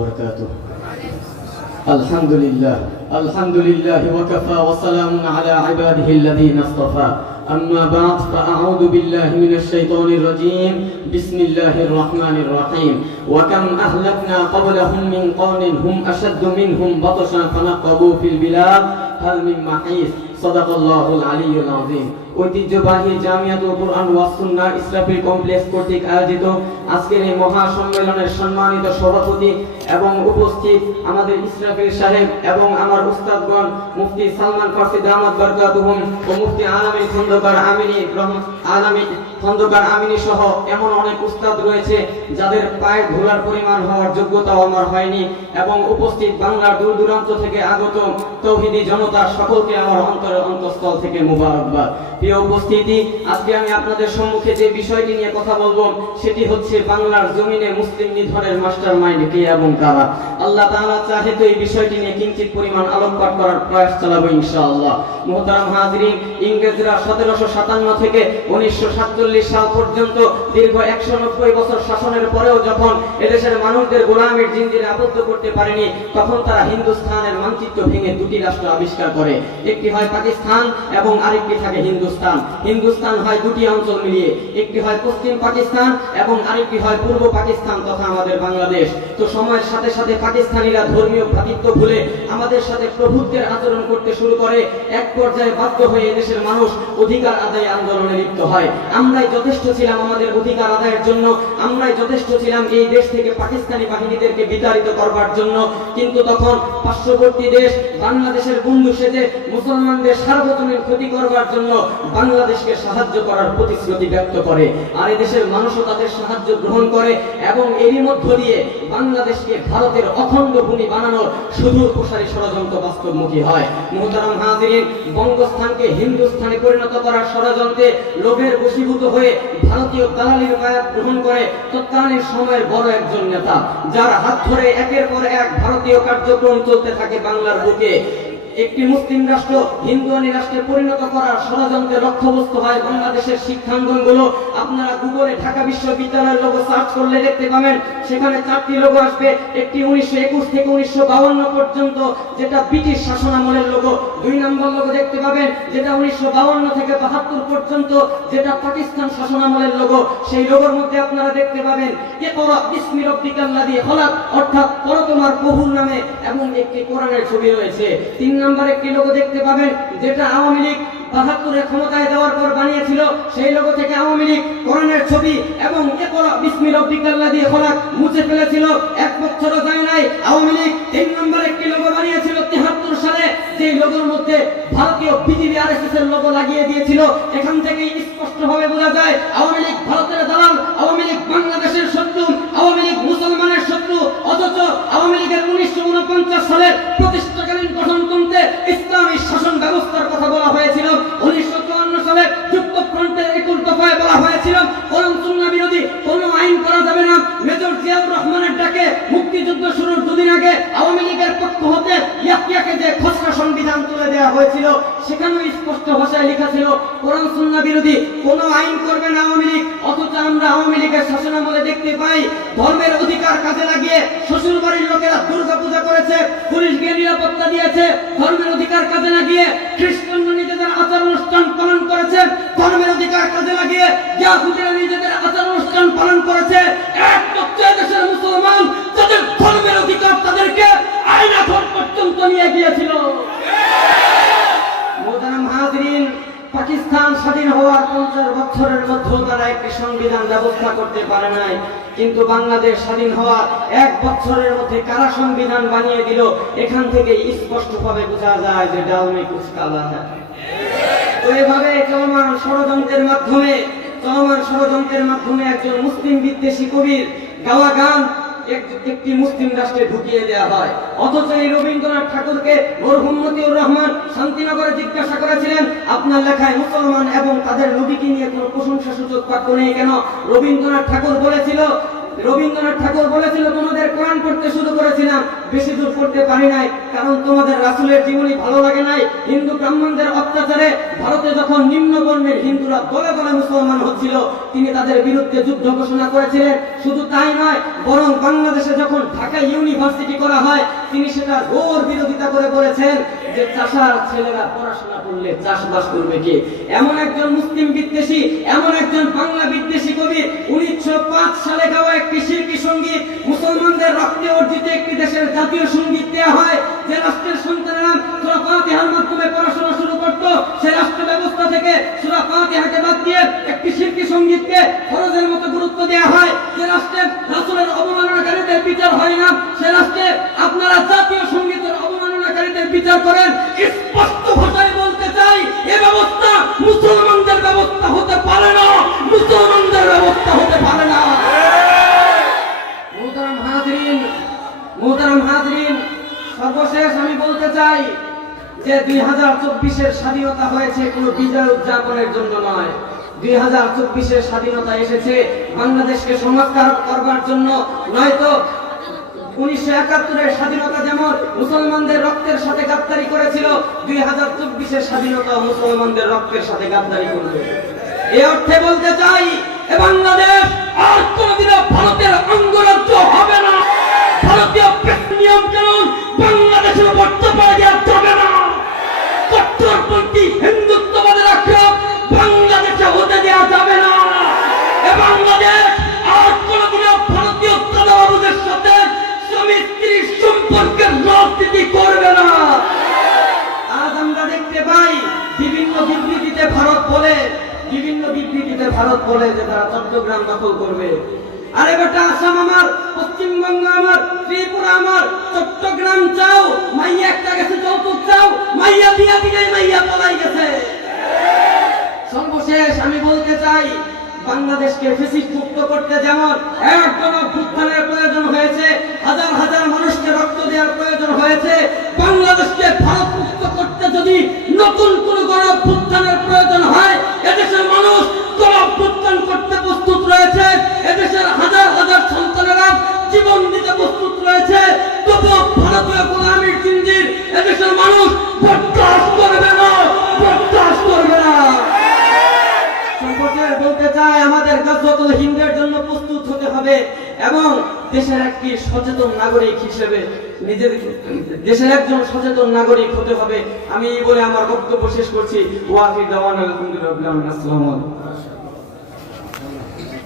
وبركاته. الحمد لله وكفى وسلام على عباده الذين اصطفى. أما بعد فأعوذ بالله من الشيطان الرجيم. بسم الله الرحمن الرحيم. وكم أهلكنا قبلهم من قرن هم أشد منهم بطشا فنقبوا في البلاد هل من محيص. صدق الله العلي العظيم. ঐতিহ্যবাহী জামিয়াতুল কুরআন ওয়াস সুন্নাহ ইসলাফিল কমপ্লেক্স কর্তৃক আয়োজিত আজকের এই মহা সম্মেলনের সম্মানিত সভাপতি এবং উপস্থিত আমাদের ইসরাফিল সাহেব এবং আমার উস্তাদগণ মুফতি সালমান ফারসি দামাত বরকাতুহুম ও মুফতি আলামিন খন্দকার আমিনী সহ এমন অনেক উস্তাদ রয়েছে যাদের পায়ের ধুলার পরিমাণ হওয়ার যোগ্যতাও আমার হয়নি, এবং উপস্থিত বাংলার দূর দূরান্ত থেকে আগত তৌহিদি জনতা সকলকে আমার অন্তঃস্থল থেকে মুবারকবাদ। প্রিয় উপস্থিতি, আজকে আমি আপনাদের সম্মুখে যে বিষয়টি নিয়ে কথা বলবো সেটি হচ্ছে বাংলার জমিনে মুসলিম নিধনের মাস্টারমাইন্ড কে এবং কারা। আল্লাহ তাআলা চাহে তো এই বিষয়টি নিয়ে কিঞ্চিত পরিমাণ আলোকপাত করার প্রয়াস চালাবো ইনশাআল্লাহ। মুহতারাম হাজিরিন, ইংরেজরা 1757 থেকে 1947 সাল পর্যন্ত দীর্ঘ 190 বছর শাসনের পরেও যখন এদেশের মানুষদের গোলামির জিঞ্জিরে আবদ্ধ করতে পারেনি, তখন তারা হিন্দুস্তানের মানচিত্র ভেঙে দুটি রাষ্ট্র আবিষ্কার করে। একটি হয় পাকিস্তান এবং আরেকটি থাকে হিন্দুস্তান। হিন্দুস্তান হয় দুটি অঞ্চল মিলিয়ে, একটি হয় পশ্চিম পাকিস্তান এবং আরেকটি হয় পূর্ব পাকিস্তান তথা আমাদের বাংলাদেশ। তো সময়ের সাথে সাথে পাকিস্তানিরা ধর্মীয় ভ্রাতৃত্ব ভুলে আমাদের সাথে প্রভুত্বের আচরণ করতে শুরু করে। এক পর্যায়ে বাধ্য হয়ে দেশের মানুষ অধিকার আদায় আন্দোলনে লিপ্ত হয়। আমরাই যথেষ্ট ছিলাম আমাদের অধিকার আদায়ের জন্য, আমরাই যথেষ্ট ছিলাম এই দেশ থেকে পাকিস্তানি বাহিনীদেরকে বিতাড়িত করবার জন্য। কিন্তু তখন পার্শ্ববর্তী দেশ বাংলাদেশের বন্ধু সেজে মুসলমানদের সার্বজনীন ক্ষতি করবার জন্য বাংলাদেশকে সাহায্য করার প্রতিশ্রুতি ব্যক্ত করে, আর এদেশের মানুষও তাদের সাহায্য গ্রহণ করে এবং এরই মধ্য দিয়ে বাংলাদেশকে ভারতের অখণ্ড ভূমি বানানোর সুদূর প্রসারী ষড়যন্ত্র বাস্তবমুখী হয়। মুহতারাম হাজিরিন, বঙ্গস্থানকে হিন্দুস্থানে পরিণত করার ষড়যন্ত্রে লোভের বশীভূত হয়ে ভারতীয় দালালির বায়াত গ্রহণ করে তৎকালীন সময়ের বড় একজন নেতা, যার হাত ধরে একের পর এক ভারতীয় কার্যক্রম চলতে থাকে বাংলার বুকে। একটি মুসলিম রাষ্ট্র হিন্দুয়ানি রাষ্ট্রে পরিণত করার ষড়যন্ত্রে লক্ষ্যবস্তু হয় বাংলাদেশের শিক্ষাঙ্গনগুলো। আপনারা গুগলে ঢাকা বিশ্ববিদ্যালয়ের লোগো সার্চ করলে দেখতে পাবেন সেখানে 4টি লোগো আসবে। একটি 1921 থেকে 1952 পর্যন্ত, যেটা ব্রিটিশ শাসনামলের লোগো। 2 নম্বর লোগো দেখতে পাবেন যেটা 1952 থেকে 72 পর্যন্ত, যেটা পাকিস্তান শাসনামলের লোগো। সেই লোগোর মধ্যে আপনারা দেখতে পাবেন ইকরা বিসমি রাব্বিকাল্লাযী খলাক, অর্থাৎ পড়ো তোমার প্রভুর নামে, এবং একটি কোরআনের ছবি রয়েছে। 3 নম্বর একটি লোগো দেখতে পাবেন যেটা আওয়ামী লীগ 72-এ ক্ষমতায় দেওয়ার পর বানিয়েছিল। সেই লোগো থেকে আওয়ামী লীগ কোরআনের ছবি এবং ইকরা বিসমি রাব্বিকাল্লাযী খলাক মুছে ফেলেছিল। 1 বছরও যায় নাই আওয়ামী লীগ 3 নম্বর একটি লোগো বানিয়েছিল 73 সালে, যেই লোগোর মধ্যে ভারতীয় বিজেপি আরএসএস এর লোগো লাগিয়ে দিয়েছিল। এখান থেকেই স্পষ্টভাবে বোঝা যায় আওয়ামী লীগ ভারতের দালাল, আওয়ামী লীগ বাংলাদেশের শত্রু, আওয়ামী লীগ মুসলমানের শত্রু। অথচ আওয়ামী লীগের 1949 সালের প্রতিষ্ঠাকালীন গঠনতন্ত্রে ইসলামী শাসন ব্যবস্থার কথা বলা হয়েছিল। 1954 সালে যুক্তফ্রন্টের 21 দফায় বলা হয়েছিল কোরআন সুন্নাহ বিরোধী কোনো আইন করা যাবে না। মেজর জিয়াউর রহমানের ডাকে মুক্তিযুদ্ধ শুরুর 2 দিন আগে আওয়ামী লীগের পক্ষ হতে ইয়াহিয়াকে যে খসড়া সংবিধান তুলে দেওয়া হয়েছিল সেখানেও স্পষ্ট ভাষায় লেখা ছিল কোরআন সুন্নাহ বিরোধী কোনো আইন করবে না আওয়ামী লীগ। অথচ আমরা আওয়ামী লীগের শাসনামলে দেখতে পাই ধর্মের অধিকার কাজে লাগিয়ে শ্বশুর বাড়ির লোকেরা দুর্গা পূজা করেছে, পুলিশ গিয়ে নিরাপত্তা দিয়েছে। ধর্মের অধিকার কাজে লাগিয়ে খ্রিস্টানরা নিজেদের আচার অনুষ্ঠান পালন করেছে, ধর্মের অধিকার কাজে লাগিয়ে ইয়াহুদীরা নিজেদের আচার অনুষ্ঠান পালন করেছে। একমাত্র দেশের মুসলমান যাদের ধর্মের অধিকার তাদেরকে আয়না ঘর পর্যন্ত নিয়ে গিয়েছিল। মুহতারাম হাজিরিন, পাকিস্তান স্বাধীন হওয়ার 50 বছরের মধ্যে তারা একটি সংবিধান ব্যবস্থা করতে পারে নাই, কিন্তু বাংলাদেশ স্বাধীন হওয়ার 1 বছরের মধ্যে কারা সংবিধান বানিয়ে দিল। এখান থেকে স্পষ্টভাবে বোঝা যায় যে ডাল মে কুছ কালা হ্যায়। তো এভাবে চলমান ষড়যন্ত্রের মাধ্যমে একজন মুসলিম বিদ্বেষী কবির গাওয়া গান একটি মুসলিম রাষ্ট্রে ঢুকিয়ে দেওয়া হয়। অথচ এই রবীন্দ্রনাথ ঠাকুরকে মরহুম মতিউর রহমান শান্তিনগরে জিজ্ঞাসা করেছিলেন, আপনার লেখায় মুসলমান এবং তাদের নবীকে নিয়ে কোনো প্রশংসাসূচক বাক্য নেই কেন? রবীন্দ্রনাথ ঠাকুর বলেছিল রবীন্দ্রনাথ ঠাকুর বলেছিল, তোমাদের কোরআন পড়তে শুরু করেছিলাম, বেশি দূর পড়তে পারি নাই, কারণ তোমাদের রাসূলের জীবনী ভালো লাগে নাই। হিন্দু ব্রাহ্মণদের অত্যাচারে ভারতে যখন নিম্ন বর্ণের হিন্দুরা দলে দলে মুসলমান হচ্ছিল, তিনি তাদের বিরুদ্ধে যুদ্ধ ঘোষণা করেছিলেন। শুধু তাই নয়, বরং বাংলাদেশে যখন ঢাকা ইউনিভার্সিটি করা হয়, তিনি সেটা ঘোর বিরোধিতা করে বলেছেন যে চাষার ছেলেরা পড়াশোনা করলে চাষবাস করবে কে। এমন একজন মুসলিম বিদ্বেষী, এমন একজন বাংলা বিদ্বেষী কবি 1905 সালে গাওয়া একটি শিল্পী সঙ্গীত, মুসলমানদের রক্তে অর্জিত একটি দেশের জাতীয় সঙ্গীত দেয়া হয়, যে রাষ্ট্রের সন্তানেরা সূরা ফাতিহার মাধ্যমে পড়াশোনা শুরু করত, সেই রাষ্ট্র ব্যবস্থা থেকে সূরা ফাতিহাকে বাদ দিয়ে একটি শিল্পী সঙ্গীতকে ফরজের মতো গুরুত্ব দেয়া হয়। যে রাষ্ট্রের রাসূলের অবমাননাকারীদের বিচার হয় না, সে রাষ্ট্রে আপনারা জাতীয় সঙ্গীতের অবমাননাকারীদের বিচার করেন। স্পষ্ট ভাষায় বলতে চাই, এই ব্যবস্থা মুসলমানদের ব্যবস্থা হতে পারে না, মুসলমানদের ব্যবস্থা হতে পারে না। মুহতারাম হাজরিন, সর্বশেষ আমি বলতে চাই যে 2024-এর স্বাধীনতা হয়েছে কোনো বিজয় উদযাপনের জন্য নয়। 2024-এর স্বাধীনতা এসেছে বাংলাদেশকে সংস্কার করবার জন্য, নয়তো 1971-এর স্বাধীনতা যেমন মুসলমানদের রক্তের সাথে গাদ্দারি করেছিল, 2024-এর স্বাধীনতা মুসলমানদের রক্তের সাথে গাদ্দারি করবে। এই অর্থে বলতে চাই, এ বাংলাদেশ আর কোনদিনও ভারতের অঙ্গরাজ্য হবে না। ভারতীয় নিয়ম কানুন বাংলাদেশের উপর চাপা দেওয়া যাবে না। কট্টরপন্থী হিন্দুত্ববাদের আক্রমণ বাংলাদেশে হতে দেওয়া যাবে না। এ বাংলাদেশ আর কোনদিনও ভারতীয় দাদাবাবুদের সাথে স্বামী স্ত্রীর সম্পর্কের রাজনীতি করবে না। আজ আমরা দেখতে পাই বিভিন্ন বিবৃতিতে ভারত বলে যে তারা চট্টগ্রাম দখল করবে। আরে বেটা, আসাম আমার, পশ্চিমবঙ্গ আমার, ত্রিপুরা আমার, চট্টগ্রাম চাও, মাইয়া একটা গেছে যৌতুক চাও, মাইয়া বিয়া দিলে মাইয়া পলাই গেছে। সর্বশেষ আমি বলতে চাই, বাংলাদেশকে ফ্যাসিস্ট মুক্ত করতে যেমন এক গণঅভ্যুত্থানের প্রয়োজন হয়েছে, হাজার হাজার মানুষকে রক্ত দেওয়ার প্রয়োজন হয়েছে, বাংলাদেশকে ভারত মুক্ত করতে যদি নতুন কোন গণঅভ্যুত্থানের প্রয়োজন হয়, এদেশের মানুষ গণঅভ্যুত্থান করতে প্রস্তুত রয়েছে। এদেশের হাজার হাজার সন্তানেরা জীবন দিতে প্রস্তুত রয়েছে। তবুও ভারতীয় গোলামীর জিঞ্জির এদেশের মানুষ বরদাস্ত করবে না, বরদাস্ত করবে না। সর্বশেষ বলতে চাই, আমাদের গাজওয়াতুল হিন্দের জন্য প্রস্তুত হতে হবে এবং দেশের একটি সচেতন নাগরিক হিসেবে দেশের একজন সচেতন নাগরিক হতে হবে। আমি বলে আমার বক্তব্য শেষ করছি। ওয়াকির দাওয়ানা আলহামদুলিল্লাহ। আসসালামু আলাইকুম।